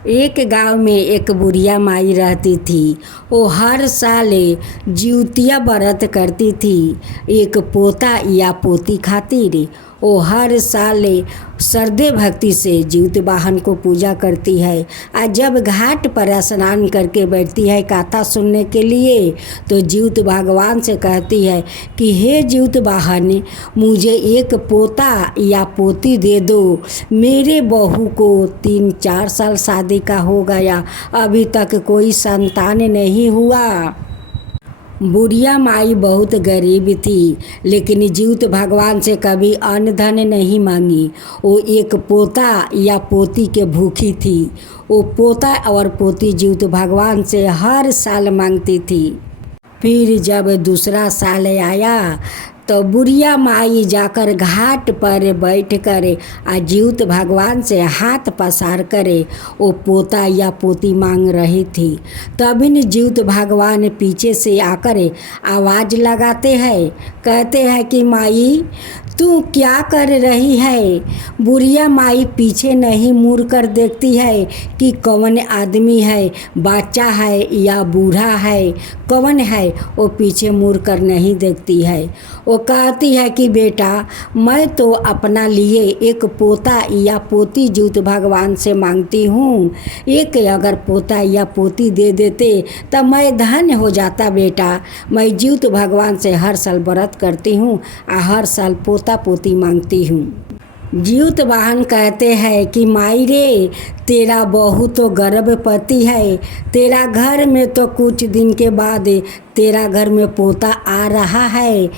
एक गांव में एक बुढ़िया माई रहती थी। वो हर साल जिउतिया व्रत करती थी एक पोता या पोती खातिर। वो हर साल श्रद्धे भक्ति से जीउत वाहन को पूजा करती है। आज जब घाट पर स्नान करके बैठती है कथा सुनने के लिए, तो जीउत भगवान से कहती है कि हे जीउत वाहन, मुझे एक पोता या पोती दे दो। मेरे बहू को 3-4 साल शादी का हो गया, अभी तक कोई संतान नहीं हुआ। बुढ़िया माई बहुत गरीब थी, लेकिन जीउत भगवान से कभी अन्न धन नहीं मांगी। वो एक पोता या पोती के भूखी थी। वो पोता और पोती जीउत भगवान से हर साल मांगती थी। फिर जब दूसरा साल आया तो बुढ़िया माई जाकर घाट पर बैठ कर जीउत भगवान से हाथ पसार करे वो पोता या पोती मांग रही थी। तभी न जीउत भगवान पीछे से आकर आवाज़ लगाते हैं, कहते हैं कि माई तू क्या कर रही है। बुढ़िया माई पीछे नहीं मुड़ कर देखती है कि कौन आदमी है, बच्चा है या बूढ़ा है, कौन है। वो पीछे मुड़ कर नहीं देखती है। वो कहती है कि बेटा, मैं तो अपना लिए एक पोता या पोती जीउत भगवान से मांगती हूँ। एक अगर पोता या पोती दे देते तब मैं धन्य हो जाता बेटा। मैं जीउत भगवान से हर साल व्रत करती हूँ और हर साल पोता पोती मांगती हूँ। जीउत वाहन कहते हैं कि माई रे, तेरा बहू तो गर्भवती है। तेरा घर में तो कुछ दिन के बाद तेरा घर में पोता आ रहा है।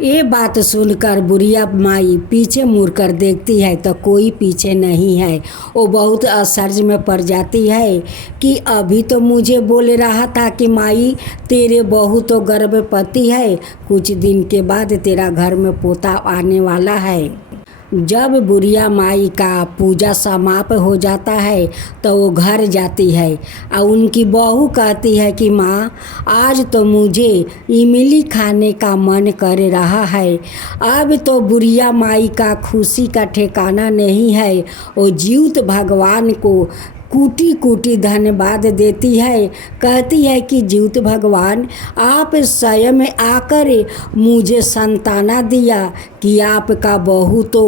ये बात सुनकर बुढ़िया माई पीछे मुड़कर देखती है तो कोई पीछे नहीं है। वो बहुत आश्चर्य में पड़ जाती है कि अभी तो मुझे बोल रहा था कि माई तेरे बहू तो गर्भवती है, कुछ दिन के बाद तेरा घर में पोता आने वाला है। जब बुढ़िया माई का पूजा समाप्त हो जाता है तो वो घर जाती है और उनकी बहू कहती है कि माँ, आज तो मुझे इमली खाने का मन कर रहा है। अब तो बुढ़िया माई का खुशी का ठिकाना नहीं है। वो जीउत भगवान को कूटी कूटी धन्यवाद देती है। कहती है कि जीउत भगवान, आप स्वयं आकर मुझे संताना दिया कि आपका बहू तो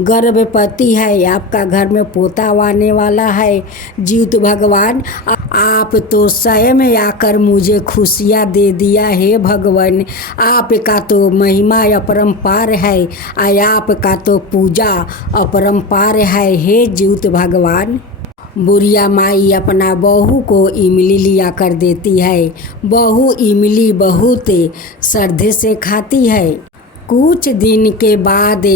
गर्भवती है, आपका घर में पोता आने वाला है। जीउत भगवान, आप तो स्वयं आकर मुझे खुशियाँ दे दिया। हे भगवान, आपका तो महिमा अपरंपार है और आपका तो पूजा अपरंपार है। हे जीउत भगवान। बुढ़िया माई अपना बहू को इमली लिया कर देती है। बहू इमली बहुत श्रद्धे से खाती है। कुछ दिन के बाद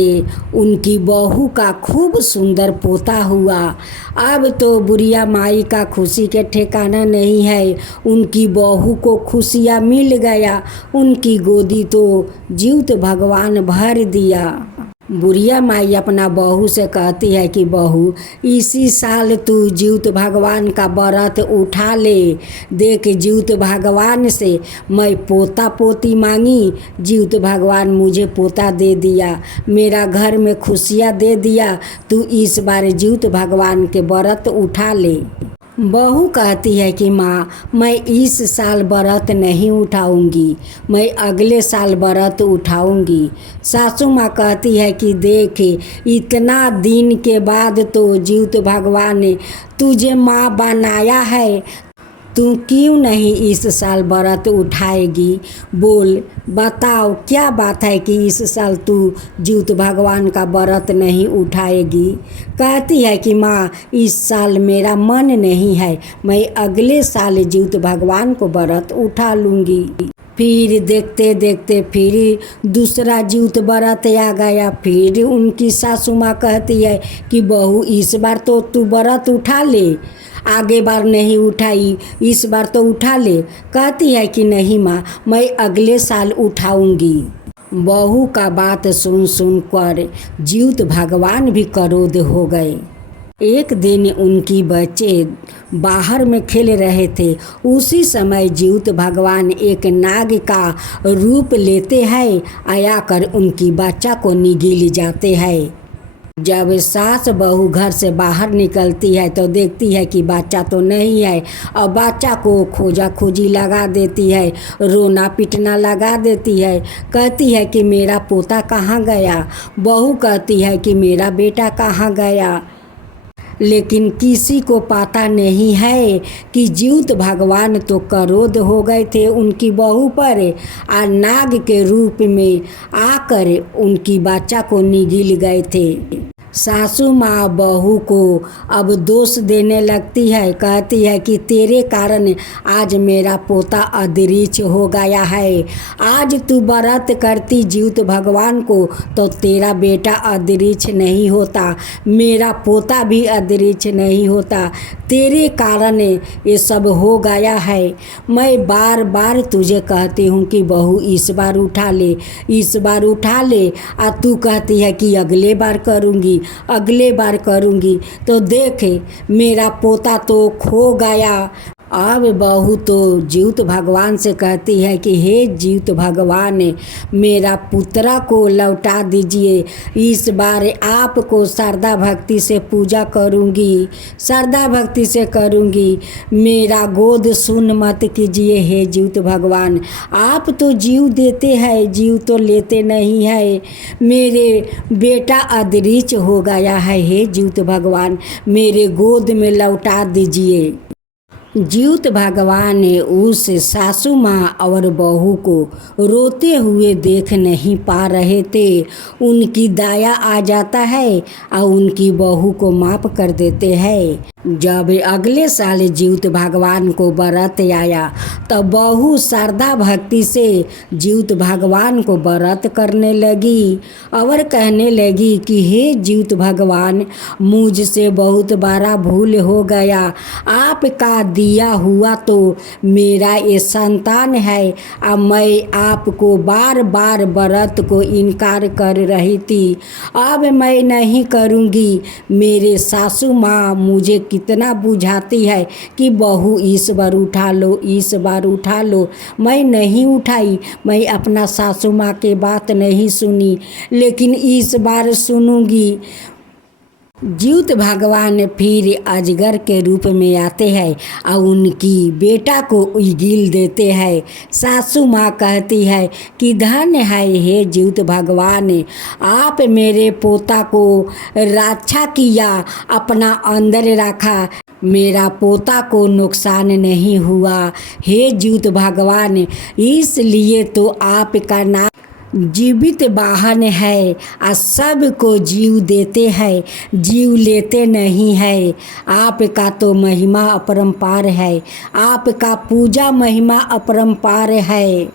उनकी बहू का खूब सुंदर पोता हुआ। अब तो बुढ़िया माई का खुशी के ठिकाना नहीं है। उनकी बहू को खुशियाँ मिल गया। उनकी गोदी तो जीउत भगवान भर दिया। बुढ़िया माई अपना बहू से कहती है कि बहू, इसी साल तू जीउत भगवान का व्रत उठा ले। देख, जीउत भगवान से मैं पोता पोती मांगी, जीउत भगवान मुझे पोता दे दिया, मेरा घर में खुशियाँ दे दिया। तू इस बार जीउत भगवान के व्रत उठा ले। बहू कहती है कि माँ, मैं इस साल व्रत नहीं उठाऊंगी, मैं अगले साल व्रत उठाऊंगी। सासू माँ कहती है कि देख, इतना दिन के बाद तो जीउत भगवान ने तुझे माँ बनाया है, तू क्यों नहीं इस साल व्रत उठाएगी। बोल, बताओ क्या बात है कि इस साल तू जीउत भगवान का व्रत नहीं उठाएगी। कहती है कि माँ, इस साल मेरा मन नहीं है, मैं अगले साल जीउत भगवान को व्रत उठा लूँगी। फिर देखते देखते फिर दूसरा जीउत व्रत आ गया। फिर उनकी सासू माँ कहती है कि बहू, इस बार तो तू व्रत उठा ले, आगे बार नहीं उठाई, इस बार तो उठा ले। कहती है कि नहीं माँ, मैं अगले साल उठाऊंगी। बहू का बात सुन सुन कर जीउत भगवान भी क्रोध हो गए। एक दिन उनकी बच्चे बाहर में खेल रहे थे। उसी समय जीउत भगवान एक नाग का रूप लेते हैं, आया कर उनकी बच्चा को निगल जाते हैं। जब सास बहू घर से बाहर निकलती है तो देखती है कि बच्चा तो नहीं है, और बच्चा को खोजा खोजी लगा देती है, रोना पीटना लगा देती है। कहती है कि मेरा पोता कहाँ गया। बहू कहती है कि मेरा बेटा कहाँ गया। लेकिन किसी को पता नहीं है कि जीउत भगवान तो क्रोध हो गए थे उनकी बहू पर, और नाग के रूप में आकर उनकी बच्चा को निगल गए थे। सासू माँ बहू को अब दोष देने लगती है। कहती है कि तेरे कारण आज मेरा पोता अदृश्य हो गया है। आज तू व्रत करती जीउत भगवान को तो तेरा बेटा अदृश्य नहीं होता, मेरा पोता भी अदृश्य नहीं होता। तेरे कारण ये सब हो गया है। मैं बार बार तुझे कहती हूँ कि बहू इस बार उठा ले, इस बार उठा ले, और तू कहती है कि अगले बार करूँगी, अगले बार करूँगी। तो देखे मेरा पोता तो खो गया। अब बहू तो जीउत भगवान से कहती है कि हे जीउत भगवान, मेरा पुत्रा को लौटा दीजिए। इस बार आपको श्रद्धा भक्ति से पूजा करूँगी, श्रद्धा भक्ति से करूँगी। मेरा गोद सुन मत कीजिए हे जीउत भगवान। आप तो जीव देते हैं, जीव तो लेते नहीं है। मेरे बेटा अदृश्य हो गया है, हे जीउत भगवान मेरे गोद में लौटा दीजिए। जीउत भगवान उस सासू माँ और बहू को रोते हुए देख नहीं पा रहे थे। उनकी दया आ जाता है और उनकी बहू को माफ़ कर देते हैं। जब अगले साल जीउत भगवान को व्रत आया तो बहू श्रद्धा भक्ति से जीउत भगवान को व्रत करने लगी और कहने लगी कि हे जीउत भगवान, मुझसे बहुत बड़ा भूल हो गया। आपका दिया हुआ तो मेरा ये संतान है, और मैं आपको बार बार व्रत को इनकार कर रही थी। अब मैं नहीं करूँगी। मेरे सासू माँ मुझे कितना बुझाती है कि बहू इस बार उठा लो, इस बार उठा लो। मैं नहीं उठाई, मैं अपना सासू माँ के बात नहीं सुनी, लेकिन इस बार सुनूंगी। जीउत भगवान फिर अजगर के रूप में आते हैं और उनकी बेटा को उगिल देते हैं। सासू माँ कहती है कि धन्य है हे जीउत भगवान, आप मेरे पोता को रक्षा किया, अपना अंदर रखा, मेरा पोता को नुकसान नहीं हुआ। हे जीउत भगवान, इसलिए तो आपका नाम जीवित वाहन है, और सबको जीव देते हैं, जीव लेते नहीं है। आपका तो महिमा अपरंपार है, आपका पूजा महिमा अपरंपार है।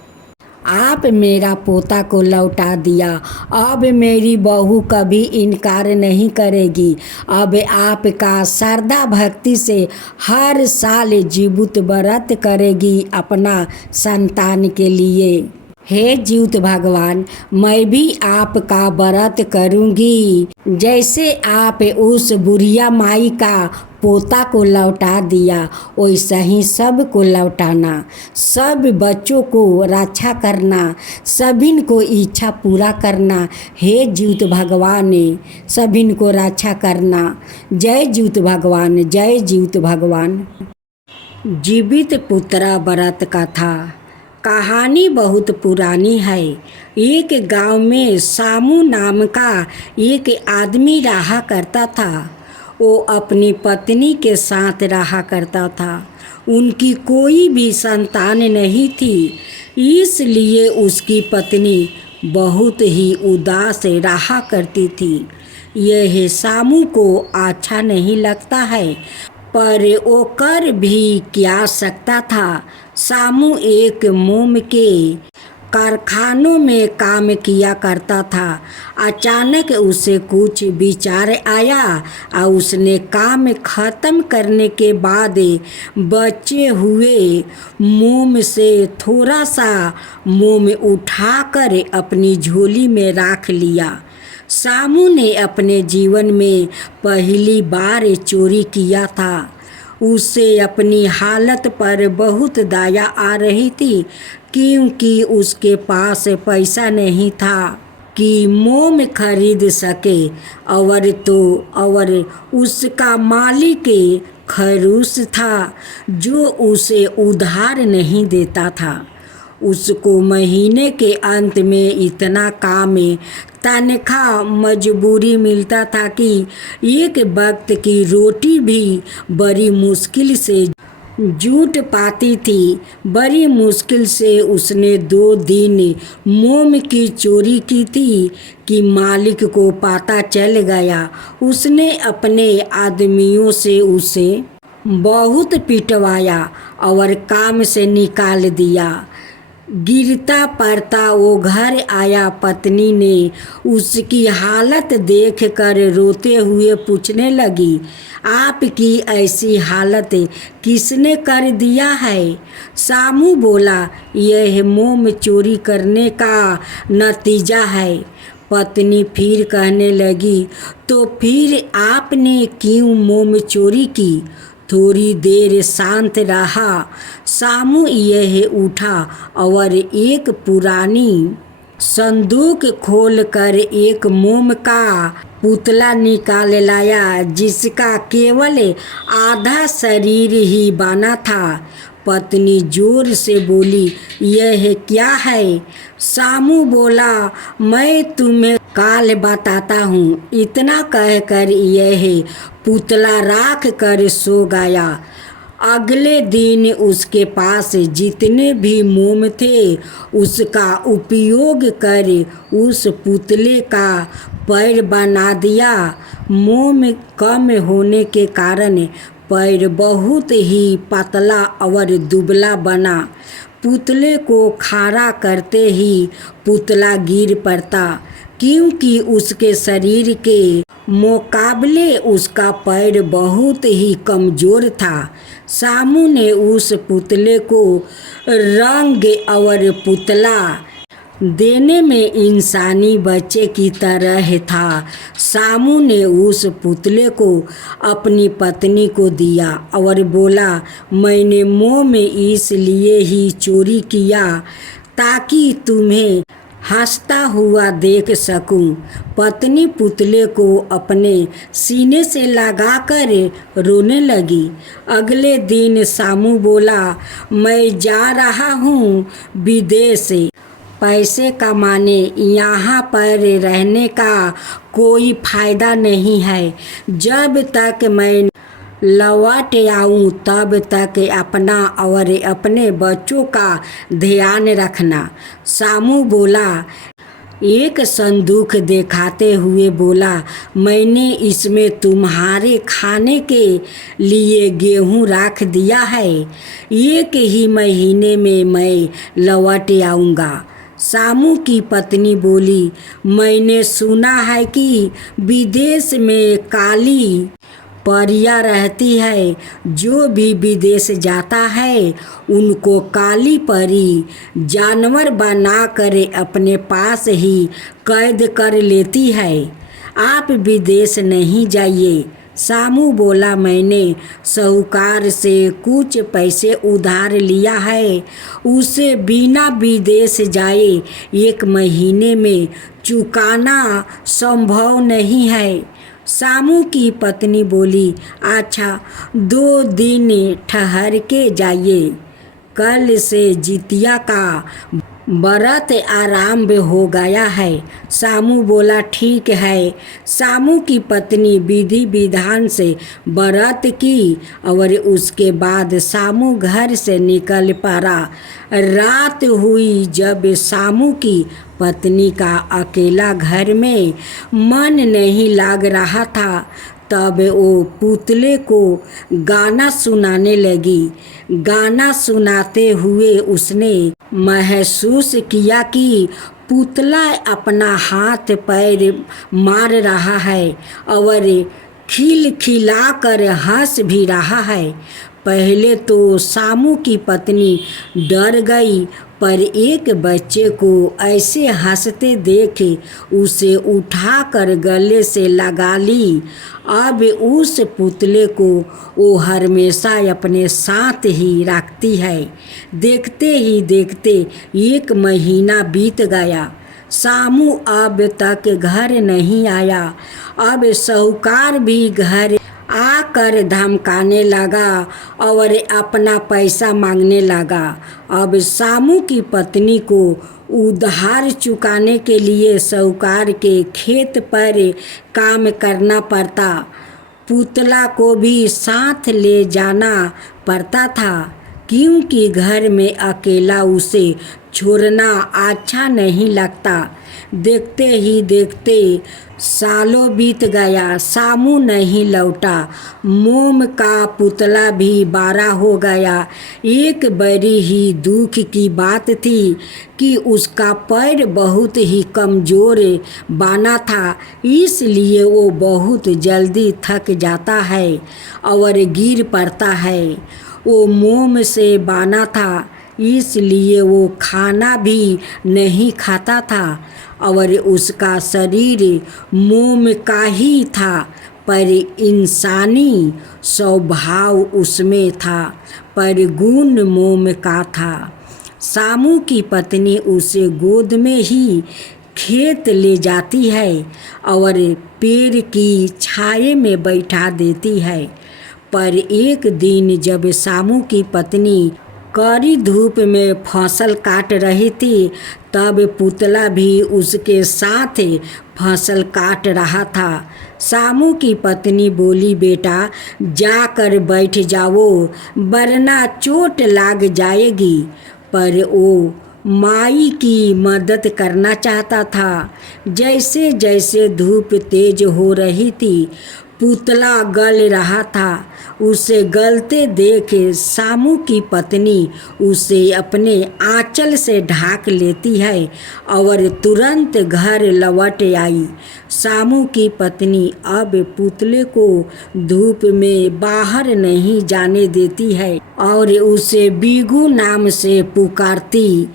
आप मेरा पोता को लौटा दिया, अब मेरी बहू कभी इनकार नहीं करेगी। अब आपका श्रद्धा भक्ति से हर साल जीवित व्रत करेगी अपना संतान के लिए। हे जीउत भगवान, मैं भी आपका व्रत करूँगी। जैसे आप उस बुढ़िया माई का पोता को लौटा दिया, वैसा ही सब को लौटाना, सब बच्चों को रक्षा करना, सभिन को इच्छा पूरा करना। हे जीउत भगवान, सभिन को रक्षा करना। जय जीउत भगवान, जय जीउत भगवान। जीवित पुत्रा व्रत कथा। कहानी बहुत पुरानी है। एक गांव में सामू नाम का एक आदमी रहा करता था। वो अपनी पत्नी के साथ रहा करता था। उनकी कोई भी संतान नहीं थी, इसलिए उसकी पत्नी बहुत ही उदास रहा करती थी। यह सामू को अच्छा नहीं लगता है, पर वो कर भी क्या सकता था। सामू एक मोम के कारखानों में काम किया करता था। अचानक उसे कुछ विचार आया और उसने काम खत्म करने के बाद बचे हुए मोम से थोड़ा सा मोम उठाकर अपनी झोली में रख लिया। सामू ने अपने जीवन में पहली बार चोरी किया था। उसे अपनी हालत पर बहुत दया आ रही थी, क्योंकि उसके पास पैसा नहीं था। कि मोम खरीद सके और उसका मालिक खरूस था जो उसे उधार नहीं देता था। उसको महीने के अंत में इतना काम तनख्वाह मजबूरी मिलता था कि एक वक्त की रोटी भी बड़ी मुश्किल से जूट पाती थी। बड़ी मुश्किल से उसने 2 दिन मोम की चोरी की थी कि मालिक को पता चल गया। उसने अपने आदमियों से उसे बहुत पिटवाया और काम से निकाल दिया। गिरता पड़ता वो घर आया। पत्नी ने उसकी हालत देखकर रोते हुए पूछने लगी, आपकी ऐसी हालत किसने कर दिया है? सामू बोला, यह मोम चोरी करने का नतीजा है। पत्नी फिर कहने लगी, तो फिर आपने क्यों मोम चोरी की? थोड़ी देर शांत रहा। सामू यह उठा और एक पुरानी संदूक खोलकर एक मोम का पुतला निकाल लाया जिसका केवल आधा शरीर ही बना था। पत्नी जोर से बोली, यह क्या है? सामू बोला, मैं तुम्हें काल बताता हूँ। इतना कहकर यह पुतला राख कर सो गया। अगले दिन उसके पास जितने भी मोम थे उसका उपयोग कर उस पुतले का पैर बना दिया। मोम कम होने के कारण पैर बहुत ही पतला और दुबला बना। पुतले को खड़ा करते ही पुतला गिर पड़ता क्योंकि उसके शरीर के मुकाबले उसका पैर बहुत ही कमज़ोर था। सामू ने उस पुतले को रंग और पुतला देने में इंसानी बच्चे की तरह था। सामू ने उस पुतले को अपनी पत्नी को दिया और बोला, मैंने मोम इसलिए ही चोरी किया ताकि तुम्हें हंसता हुआ देख सकूं। पत्नी पुतले को अपने सीने से लगाकर रोने लगी। अगले दिन सामू बोला, मैं जा रहा हूँ विदेश पैसे कमाने। यहाँ पर रहने का कोई फ़ायदा नहीं है। जब तक मैं लौट आऊँ तब तक अपना और अपने बच्चों का ध्यान रखना। सामू बोला, एक संदूक दिखाते हुए बोला, मैंने इसमें तुम्हारे खाने के लिए गेहूँ रख दिया है। 1 ही महीने में मैं लौट आऊँगा। सामू की पत्नी बोली, मैंने सुना है कि विदेश में काली परियां रहती है। जो भी विदेश जाता है उनको काली परी जानवर बनाकर अपने पास ही कैद कर लेती है। आप विदेश नहीं जाइए। सामू बोला, मैंने साहूकार से कुछ पैसे उधार लिया है। उसे बिना विदेश जाए 1 महीने में चुकाना संभव नहीं है। सामू की पत्नी बोली, अच्छा 2 दिन ठहर के जाइए। कल से जितिया का व्रत आरंभ हो गया है। सामू बोला, ठीक है। सामू की पत्नी विधि विधान से व्रत की और उसके बाद सामू घर से निकल पड़ा। रात हुई जब सामू की पत्नी का अकेला घर में मन नहीं लग रहा था तब वो पुतले को गाना सुनाने लगी। गाना सुनाते हुए उसने महसूस किया कि पुतला अपना हाथ पैर मार रहा है और खिलखिलाकर हंस भी रहा है। पहले तो सामू की पत्नी डर गई, पर एक बच्चे को ऐसे हंसते देख उसे उठाकर गले से लगा ली। अब उस पुतले को वो हमेशा अपने साथ ही रखती है। देखते ही देखते 1 महीना बीत गया। सामू अब तक घर नहीं आया। अब साहूकार भी घर आकर धमकाने लगा और अपना पैसा मांगने लगा। अब सामू की पत्नी को उधार चुकाने के लिए साहूकार के खेत पर काम करना पड़ता। पुतला को भी साथ ले जाना पड़ता था, क्योंकि घर में अकेला उसे छोड़ना अच्छा नहीं लगता। देखते ही देखते सालों बीत गया, सामू नहीं लौटा। मोम का पुतला भी बड़ा हो गया। एक बड़ी ही दुख की बात थी कि उसका पैर बहुत ही कमज़ोर बना था, इसलिए वो बहुत जल्दी थक जाता है और गिर पड़ता है। वो मोम से बना था, इसलिए वो खाना भी नहीं खाता था और उसका शरीर मोम का ही था, पर इंसानी स्वभाव उसमें था, पर गुण मोम का था। सामू की पत्नी उसे गोद में ही खेत ले जाती है और पेड़ की छाए में बैठा देती है। पर एक दिन जब सामू की पत्नी कड़ी धूप में फसल काट रही थी, तब पुतला भी उसके साथ फसल काट रहा था। सामू की पत्नी बोली, बेटा जाकर बैठ जाओ वरना चोट लग जाएगी। पर वो माई की मदद करना चाहता था। जैसे जैसे धूप तेज हो रही थी, पुतला गल रहा था। उसे गलते देख सामू की पत्नी उसे अपने आंचल से ढाक लेती है और तुरंत घर लौट आई। सामू की पत्नी अब पुतले को धूप में बाहर नहीं जाने देती है और उसे बीगू नाम से पुकारती,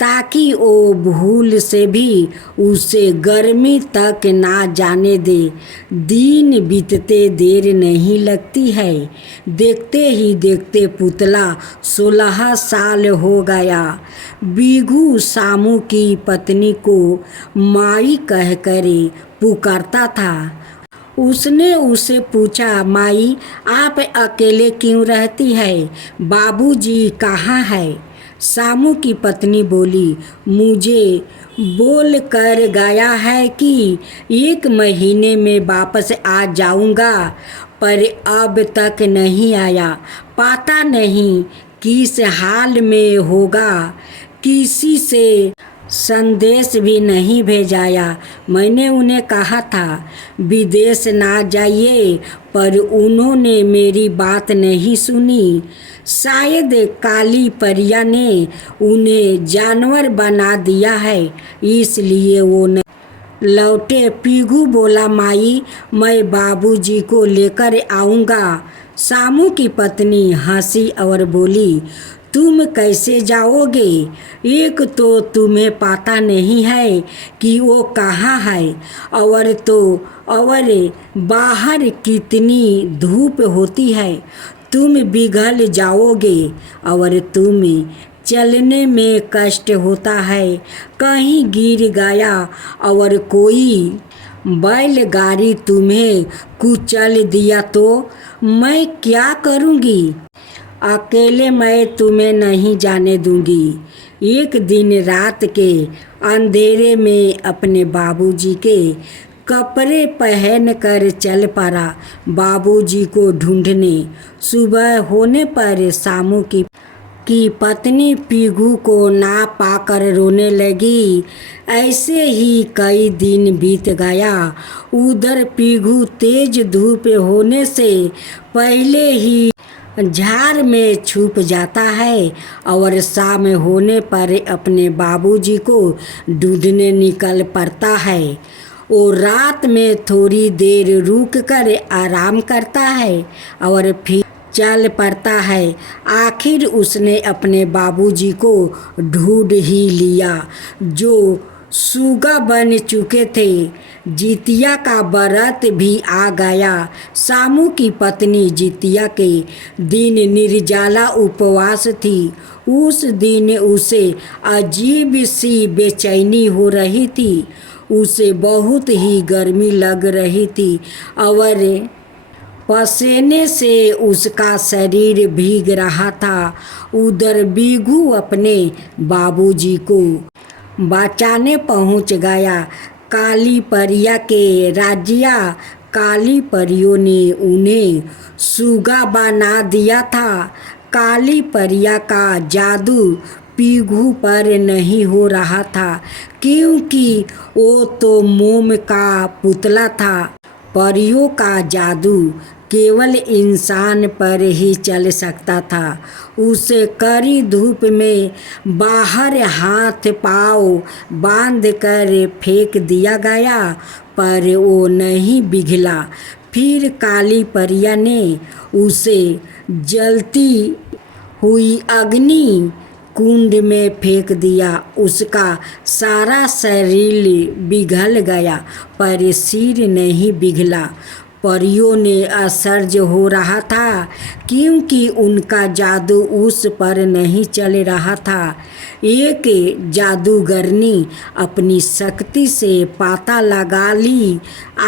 ताकि वो भूल से भी उसे गर्मी तक ना जाने दे। दिन बीतते देर नहीं लगती है। देखते ही देखते पुतला 16 साल हो गया। बीगू सामू की पत्नी को माई कहकर पुकारता था। उसने उसे पूछा, माई आप अकेले क्यों रहती है? बाबूजी कहाँ है? सामू की पत्नी बोली, मुझे बोल कर गया है कि 1 महीने में वापस आ जाऊंगा, पर अब तक नहीं आया। पता नहीं किस हाल में होगा। किसी से संदेश भी नहीं भेजाया। मैंने उन्हें कहा था विदेश ना जाइए, पर उन्होंने मेरी बात नहीं सुनी। शायद काली परिया ने उन्हें जानवर बना दिया है, इसलिए वो न लौटे। पीगू बोला, माई मैं बाबूजी को लेकर आऊँगा। सामू की पत्नी हंसी और बोली, तुम कैसे जाओगे? एक तो तुम्हें पता नहीं है कि वो कहाँ है, और बाहर कितनी धूप होती है। तुम पिघल जाओगे और तुम्हें चलने में कष्ट होता है। कहीं गिर गया और कोई बैलगाड़ी तुम्हें कुचल दिया तो मैं क्या करूँगी? अकेले मैं तुम्हें नहीं जाने दूंगी। एक दिन रात के अंधेरे में अपने बाबूजी के कपड़े पहन कर चल पड़ा बाबूजी को ढूंढने। सुबह होने पर सामू की पत्नी पीगू को ना पाकर रोने लगी। ऐसे ही कई दिन बीत गया। उधर पीगू तेज धूप होने से पहले ही झाड़ में छुप जाता है और शाम होने पर अपने बाबूजी को ढूंढने निकल पड़ता है। वो रात में थोड़ी देर रुक कर आराम करता है और फिर चल पड़ता है। आखिर उसने अपने बाबूजी को ढूंढ ही लिया, जो सूगा बन चुके थे। जितिया का व्रत भी आ गया। सामू की पत्नी जितिया के दिन निर्जला उपवास थी। उस दिन उसे अजीब सी बेचैनी हो रही थी। उसे बहुत ही गर्मी लग रही थी और पसीने से उसका शरीर भीग रहा था। उधर बीघू अपने बाबूजी को बचाने पहुंच गया। काली परिया के राजिया काली परियों ने उन्हें सूगा बना दिया था। काली परिया का जादू पीघू पर नहीं हो रहा था क्योंकि वो तो मोम का पुतला था। परियों का जादू केवल इंसान पर ही चल सकता था। उसे कड़ी धूप में बाहर हाथ पाँव बांध कर फेंक दिया गया पर वो नहीं पिघला। फिर काली परिया ने उसे जलती हुई अग्नि कुंड में फेंक दिया। उसका सारा शरीर पिघल गया पर सिर नहीं पिघला। परियों ने आश्चर्य हो रहा था क्योंकि उनका जादू उस पर नहीं चल रहा था। एक जादूगरनी अपनी शक्ति से पता लगा ली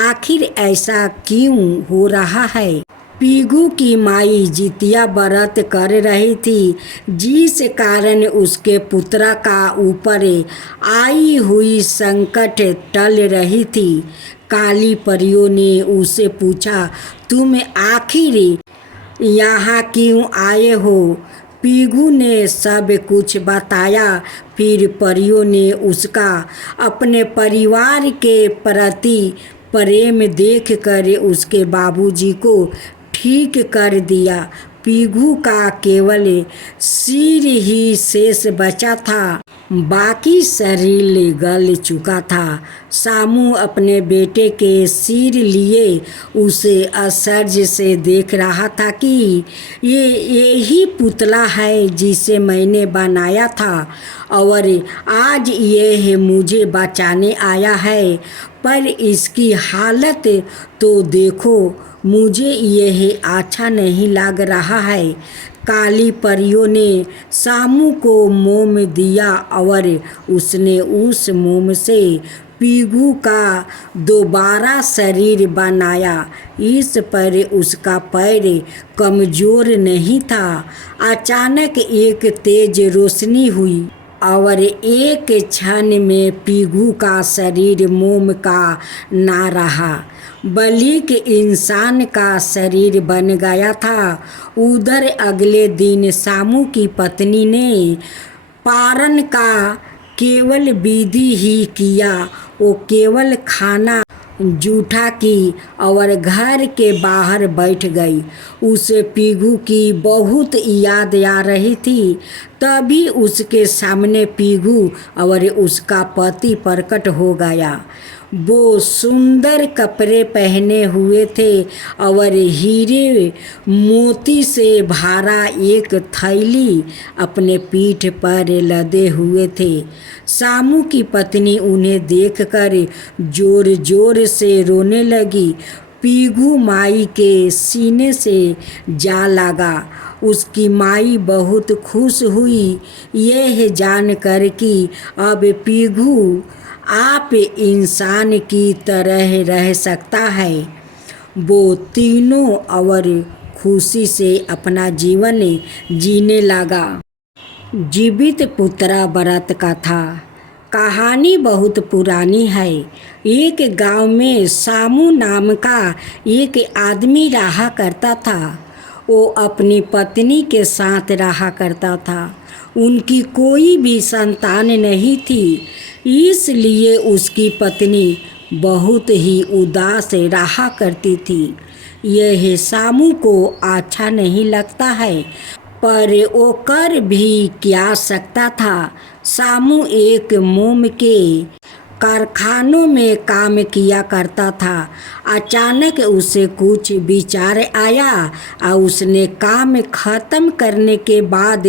आखिर ऐसा क्यों हो रहा है। पीघू की माई जितिया व्रत कर रही थी जिस कारण उसके पुत्रा का ऊपर आई हुई संकट टल रही थी। काली परियों ने उससे पूछा, तुम आखिर यहाँ क्यों आए हो? पीघू ने सब कुछ बताया। फिर परियों ने उसका अपने परिवार के प्रति प्रेम देखकर उसके बाबूजी को ठीक कर दिया। पीघू का केवल सिर ही शेष बचा था, बाकी शरीर गल चुका था। सामू अपने बेटे के सिर लिए उसे आश्चर्य से देख रहा था कि ये यही पुतला है जिसे मैंने बनाया था और आज ये मुझे बचाने आया है। पर इसकी हालत तो देखो, मुझे यह अच्छा नहीं लग रहा है। काली परियों ने सामू को मोम दिया और उसने उस मोम से पीघू का दोबारा शरीर बनाया। इस पर उसका पैर कमजोर नहीं था। अचानक एक तेज रोशनी हुई और एक क्षण में पीघू का शरीर मोम का ना रहा बल्कि इंसान का शरीर बन गया था। उधर अगले दिन सामू की पत्नी ने पारण का केवल विधि ही किया। वो केवल खाना जूठा की और घर के बाहर बैठ गई। उसे पीघू की बहुत याद आ रही थी। तभी उसके सामने पीघू और उसका पति प्रकट हो गया। वो सुंदर कपड़े पहने हुए थे और हीरे मोती से भरा एक थैली अपने पीठ पर लदे हुए थे। सामू की पत्नी उन्हें देखकर जोर जोर से रोने लगी। पीघू माई के सीने से जा लगा। उसकी माई बहुत खुश हुई यह जानकर कि अब पीघू आप इंसान की तरह रह सकता है। वो तीनों और खुशी से अपना जीवन जीने लगा। जीवित पुत्रा व्रत कथा। कहानी बहुत पुरानी है। एक गांव में सामू नाम का एक आदमी रहा करता था। वो अपनी पत्नी के साथ रहा करता था। उनकी कोई भी संतान नहीं थी, इसलिए उसकी पत्नी बहुत ही उदास रहा करती थी। यह सामू को अच्छा नहीं लगता है, पर वो कर भी क्या सकता था। सामू एक मोम के कारखानों में काम किया करता था। अचानक उसे कुछ विचार आया और उसने काम खत्म करने के बाद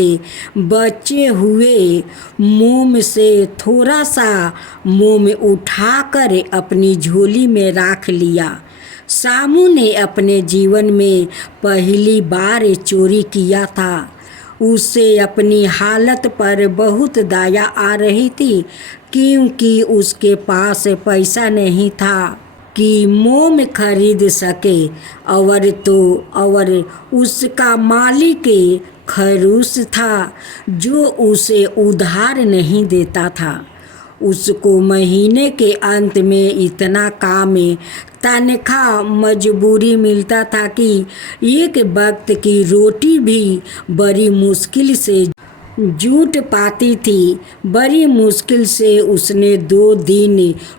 बचे हुए मोम से थोड़ा सा मोम उठाकर अपनी झोली में रख लिया। सामू ने अपने जीवन में पहली बार चोरी किया था। उसे अपनी हालत पर बहुत दया आ रही थी, क्योंकि उसके पास पैसा नहीं था कि मोम खरीद सके और उसका मालिक खरूस था जो उसे उधार नहीं देता था। उसको महीने के अंत में इतना काम तनख्वाह मजबूरी मिलता था कि एक वक्त की रोटी भी बड़ी मुश्किल से जुट पाती थी। बड़ी मुश्किल से उसने 2 दिन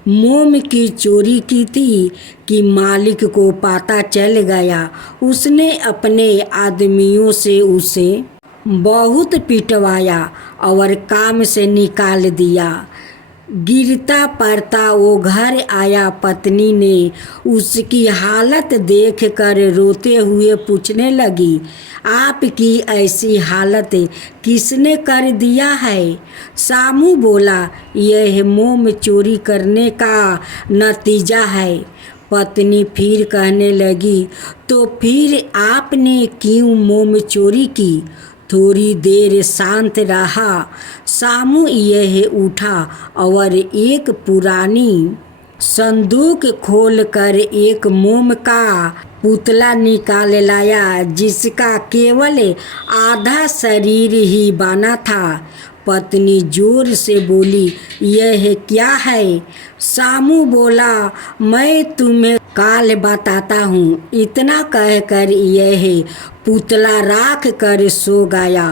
मोम की चोरी की थी कि मालिक को पता चल गया। उसने अपने आदमियों से उसे बहुत पिटवाया और काम से निकाल दिया। गिरता पड़ता वो घर आया। पत्नी ने उसकी हालत देखकर रोते हुए पूछने लगी, आपकी ऐसी हालत किसने कर दिया है? सामू बोला, यह मोम चोरी करने का नतीजा है। पत्नी फिर कहने लगी, तो फिर आपने क्यों मोम चोरी की? थोड़ी देर शांत रहा। सामू यह उठा और एक पुरानी संदूक खोलकर एक मोम का पुतला निकाल लाया, जिसका केवल आधा शरीर ही बना था। पत्नी जोर से बोली, यह क्या है? सामू बोला, मैं तुम्हें काल बताता हूँ। इतना कहकर यह पुतला राख कर सो गया।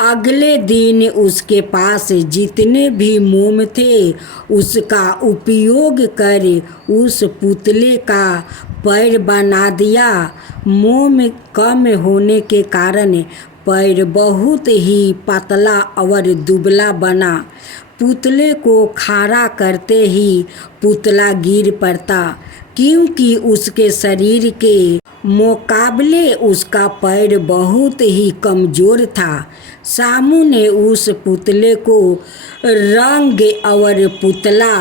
अगले दिन उसके पास जितने भी मोम थे उसका उपयोग कर उस पुतले का पैर बना दिया। मोम कम होने के कारण पैर बहुत ही पतला और दुबला बना। पुतले को खड़ा करते ही पुतला गिर पड़ता, क्योंकि उसके शरीर के मुकाबले उसका पैर बहुत ही कमज़ोर था। सामू ने उस पुतले को रंग और पुतला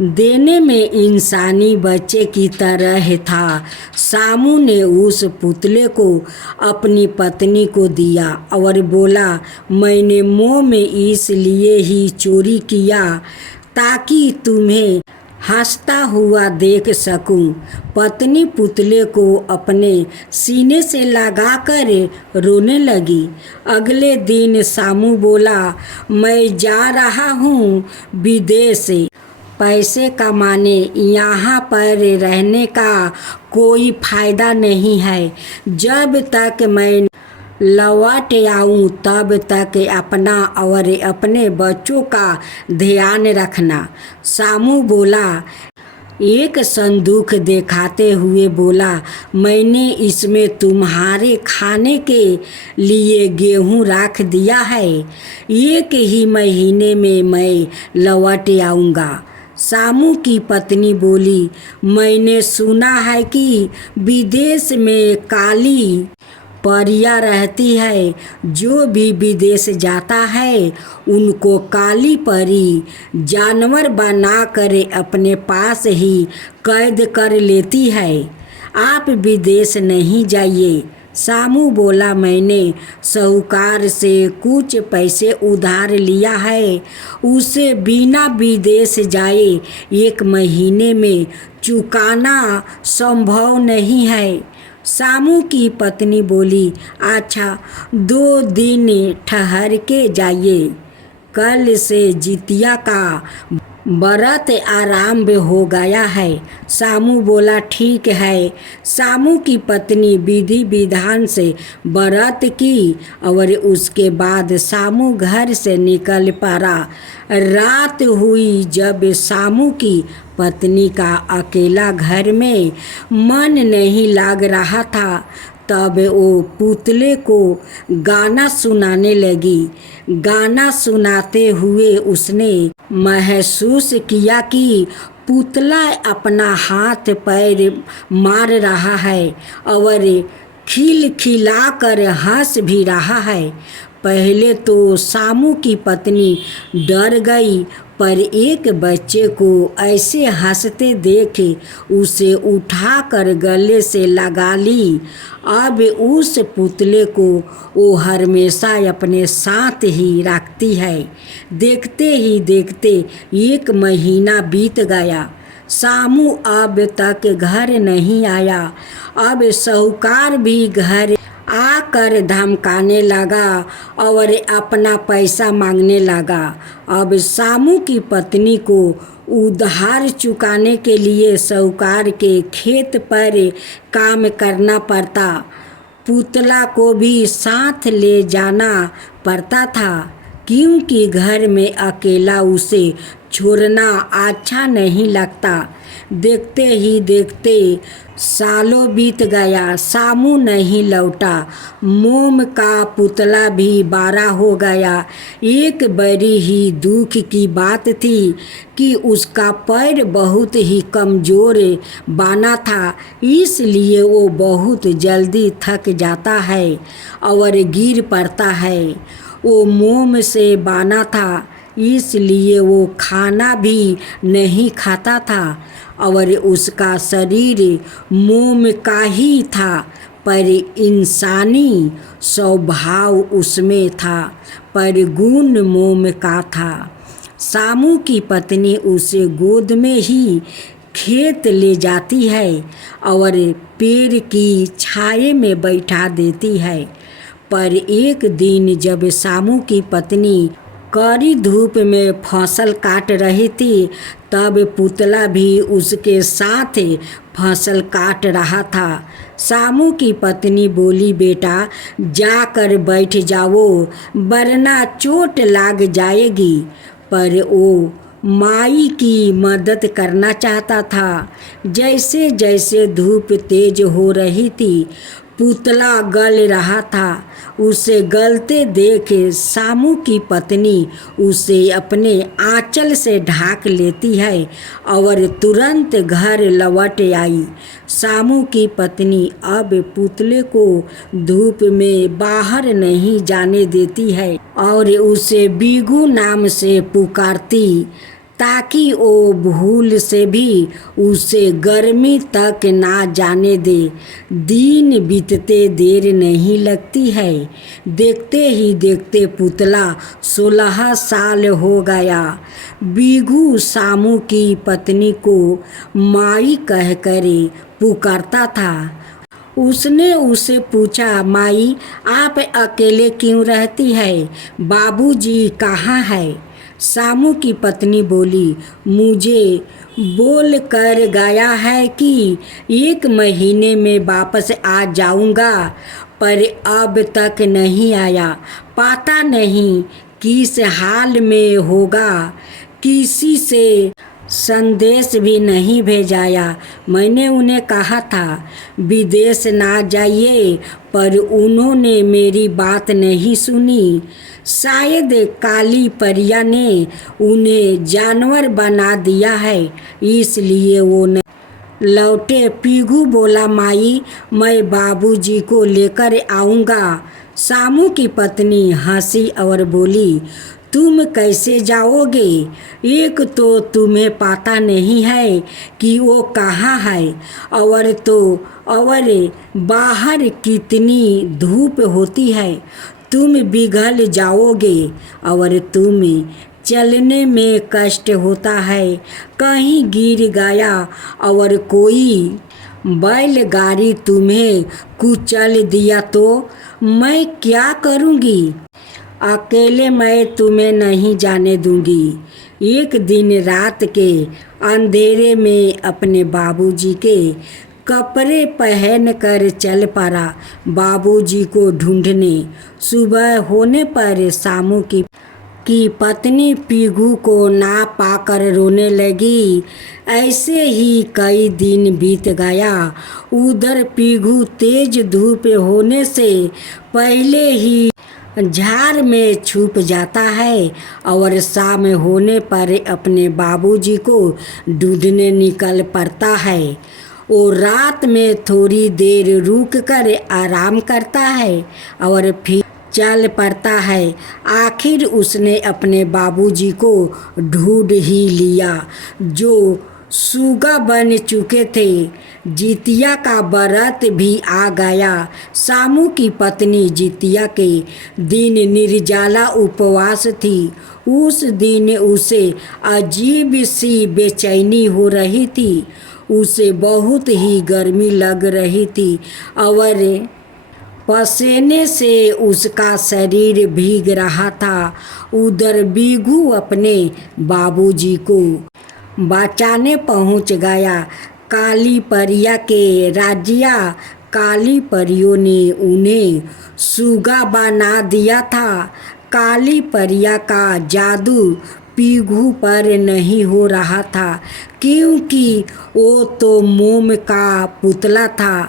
देने में इंसानी बच्चे की तरह था। सामू ने उस पुतले को अपनी पत्नी को दिया और बोला, मैंने मोम इसलिए ही चोरी किया ताकि तुम्हें हंसता हुआ देख सकूं। पत्नी पुतले को अपने सीने से लगाकर रोने लगी। अगले दिन सामू बोला, मैं जा रहा हूँ विदेश पैसे कमाने। यहाँ पर रहने का कोई फ़ायदा नहीं है। जब तक मैं लौट आऊँ तब तक अपना और अपने बच्चों का ध्यान रखना। सामू बोला, एक संदूक दिखाते हुए बोला, मैंने इसमें तुम्हारे खाने के लिए गेहूँ रख दिया है। 1 ही महीने में मैं लौट आऊँगा। सामू की पत्नी बोली, मैंने सुना है कि विदेश में काली परियां रहती है। जो भी विदेश जाता है उनको काली परी जानवर बनाकर अपने पास ही कैद कर लेती है। आप विदेश नहीं जाइए। सामू बोला, मैंने साहूकार से कुछ पैसे उधार लिया है। उसे बिना विदेश जाए 1 महीने में चुकाना संभव नहीं है। सामू की पत्नी बोली, अच्छा 2 दिन ठहर के जाइए। कल से जितिया का व्रत आरंभ हो गया है। सामू बोला, ठीक है। सामू की पत्नी विधि विधान से व्रत की और उसके बाद सामू घर से निकल पड़ा। रात हुई। जब सामू की पत्नी का अकेला घर में मन नहीं लग रहा था तब वो पुतले को गाना सुनाने लगी। गाना सुनाते हुए उसने महसूस किया कि पुतला अपना हाथ पैर मार रहा है और खिलखिलाकर हंस भी रहा है। पहले तो सामू की पत्नी डर गई, पर एक बच्चे को ऐसे हंसते देख उसे उठाकर गले से लगा ली। अब उस पुतले को वो हमेशा अपने साथ ही रखती है। देखते ही देखते 1 महीना बीत गया। सामू अब तक घर नहीं आया। अब साहूकार भी घर आकर धमकाने लगा और अपना पैसा मांगने लगा। अब सामू की पत्नी को उधार चुकाने के लिए साहूकार के खेत पर काम करना पड़ता। पुतला को भी साथ ले जाना पड़ता था, क्योंकि घर में अकेला उसे छोड़ना अच्छा नहीं लगता। देखते ही देखते सालों बीत गया, सामू नहीं लौटा। मोम का पुतला भी बड़ा हो गया। एक बड़ी ही दुख की बात थी कि उसका पैर बहुत ही कमज़ोर बना था, इसलिए वो बहुत जल्दी थक जाता है और गिर पड़ता है। वो मोम से बना था, इसलिए वो खाना भी नहीं खाता था और उसका शरीर मोम का ही था, पर इंसानी स्वभाव उसमें था, पर गुण मोम का था। सामू की पत्नी उसे गोद में ही खेत ले जाती है और पेड़ की छाए में बैठा देती है। पर एक दिन जब सामू की पत्नी कड़ी धूप में फसल काट रही थी, तब पुतला भी उसके साथ फसल काट रहा था। सामू की पत्नी बोली, बेटा जाकर बैठ जाओ वरना चोट लग जाएगी। पर वो माई की मदद करना चाहता था। जैसे जैसे धूप तेज हो रही थी, पुतला गल रहा था। उसे गलते देख सामू की पत्नी उसे अपने आंचल से ढाक लेती है और तुरंत घर लौट आई। सामू की पत्नी अब पुतले को धूप में बाहर नहीं जाने देती है और उसे बीगू नाम से पुकारती, ताकि वो भूल से भी उसे गर्मी तक ना जाने दे। दिन बीतते देर नहीं लगती है। देखते ही देखते पुतला 16 साल हो गया। बीगू सामू की पत्नी को माई कहकर पुकारता था। उसने उसे पूछा, माई आप अकेले क्यों रहती है? बाबूजी कहाँ है? सामू की पत्नी बोली, मुझे बोल कर गया है कि 1 महीने में वापस आ जाऊंगा, पर अब तक नहीं आया। पता नहीं किस हाल में होगा। किसी से संदेश भी नहीं भेजाया। मैंने उन्हें कहा था विदेश ना जाइए, पर उन्होंने मेरी बात नहीं सुनी। शायद काली परिया ने उन्हें जानवर बना दिया है, इसलिए वो न लौटे। पीगू बोला, माई मैं बाबूजी को लेकर आऊँगा। सामू की पत्नी हंसी और बोली, तुम कैसे जाओगे? एक तो तुम्हें पता नहीं है कि वो कहाँ है, और बाहर कितनी धूप होती है। तुम पिघल जाओगे और तुम्हें चलने में कष्ट होता है। कहीं गिर गया और कोई बैलगाड़ी तुम्हें कुचल दिया तो मैं क्या करूँगी? अकेले मैं तुम्हें नहीं जाने दूंगी। एक दिन रात के अंधेरे में अपने बाबूजी के कपड़े पहन कर चल पड़ा बाबूजी को ढूंढने। सुबह होने पर सामू की कि पत्नी पीगू को ना पाकर रोने लगी। ऐसे ही कई दिन बीत गया। उधर पीगू तेज धूप होने से पहले ही झाड़ में छुप जाता है और शाम होने पर अपने बाबूजी को ढूंढने निकल पड़ता है। वो रात में थोड़ी देर रुक कर आराम करता है और फिर चल पड़ता है। आखिर उसने अपने बाबूजी को ढूंढ ही लिया, जो सूगा बन चुके थे। जितिया का व्रत भी आ गया। सामू की पत्नी जितिया के दिन निर्जला उपवास थी। उस दिन उसे अजीब सी बेचैनी हो रही थी। उसे बहुत ही गर्मी लग रही थी और पसीने से उसका शरीर भीग रहा था। उधर बीगू अपने बाबूजी को बचाने पहुंच गया। काली परिया के राजिया काली परियों ने उन्हें सूगा बना दिया था। काली परिया का जादू पीगू पर नहीं हो रहा था, क्योंकि वो तो मोम का पुतला था।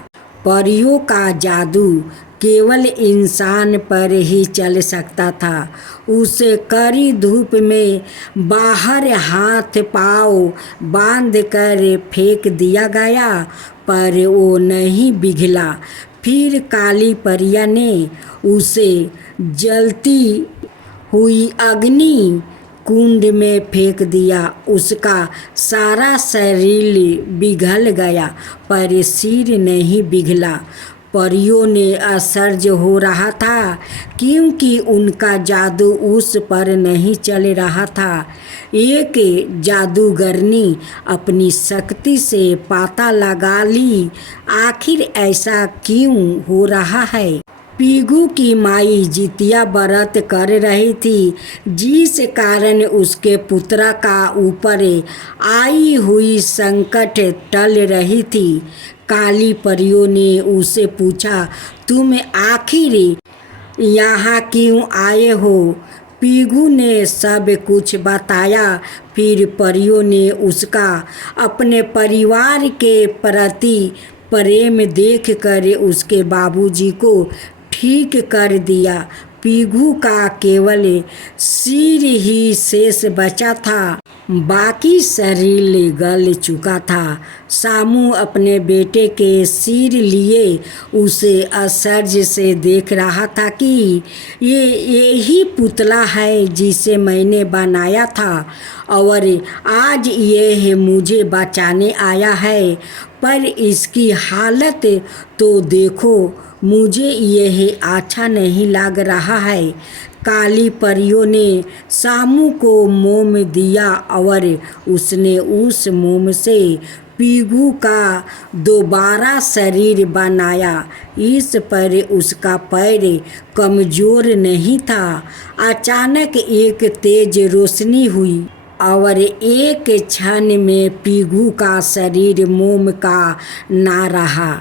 परियों का जादू केवल इंसान पर ही चल सकता था। उसे कड़ी धूप में बाहर हाथ पाँव बांध कर फेंक दिया गया, पर वो नहीं पिघला। फिर काली परिया ने उसे जलती हुई अग्नि कुंड में फेंक दिया। उसका सारा शरीर पिघल गया, पर सिर नहीं पिघला। परियों ने आश्चर्य हो रहा था, क्योंकि उनका जादू उस पर नहीं चल रहा था। एक जादूगरनी अपनी शक्ति से पता लगा ली, आखिर ऐसा क्यों हो रहा है। पीगू की माई जितिया व्रत कर रही थी, जिस कारण उसके पुत्रा का ऊपर आई हुई संकट टल रही थी। काली परियों ने उससे पूछा, तुम आखिर यहाँ क्यों आए हो। पीगू ने सब कुछ बताया। फिर परियों ने उसका अपने परिवार के प्रति प्रेम देखकर उसके बाबूजी को ठीक कर दिया। पीगू का केवल सिर ही शेष बचा था, बाकी शरीर गल चुका था। सामू अपने बेटे के सिर लिए उसे आश्चर्य से देख रहा था कि यही पुतला है जिसे मैंने बनाया था और आज यह मुझे बचाने आया है। पर इसकी हालत तो देखो, मुझे यह अच्छा नहीं लग रहा है। काली परियों ने सामू को मोम दिया और उसने उस मोम से पीगू का दोबारा शरीर बनाया। इस पर उसका पैर कमजोर नहीं था। अचानक एक तेज रोशनी हुई और एक क्षण में पीगू का शरीर मोम का ना रहा,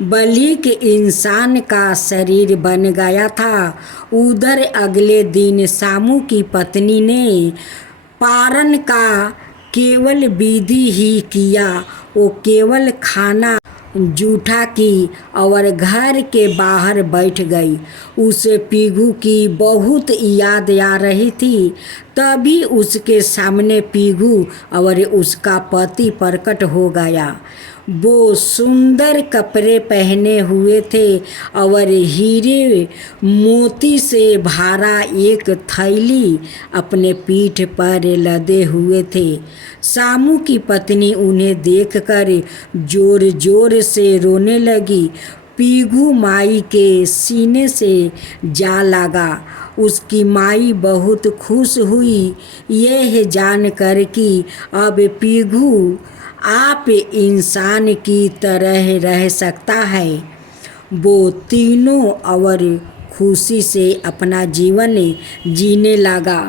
बल्कि इंसान का शरीर बन गया था। उधर अगले दिन सामू की पत्नी ने पारण का केवल विधि ही किया। वो केवल खाना जूठा की और घर के बाहर बैठ गई। उसे पीगू की बहुत याद आ रही थी। तभी उसके सामने पीगू और उसका पति प्रकट हो गया। वो सुंदर कपड़े पहने हुए थे और हीरे मोती से भरा एक थैली अपने पीठ पर लदे हुए थे। सामू की पत्नी उन्हें देखकर जोर जोर से रोने लगी। पीगू माई के सीने से जा लगा। उसकी माई बहुत खुश हुई यह जानकर कि अब पीगू आप इंसान की तरह रह सकता है। वो तीनों और खुशी से अपना जीवन जीने लगा।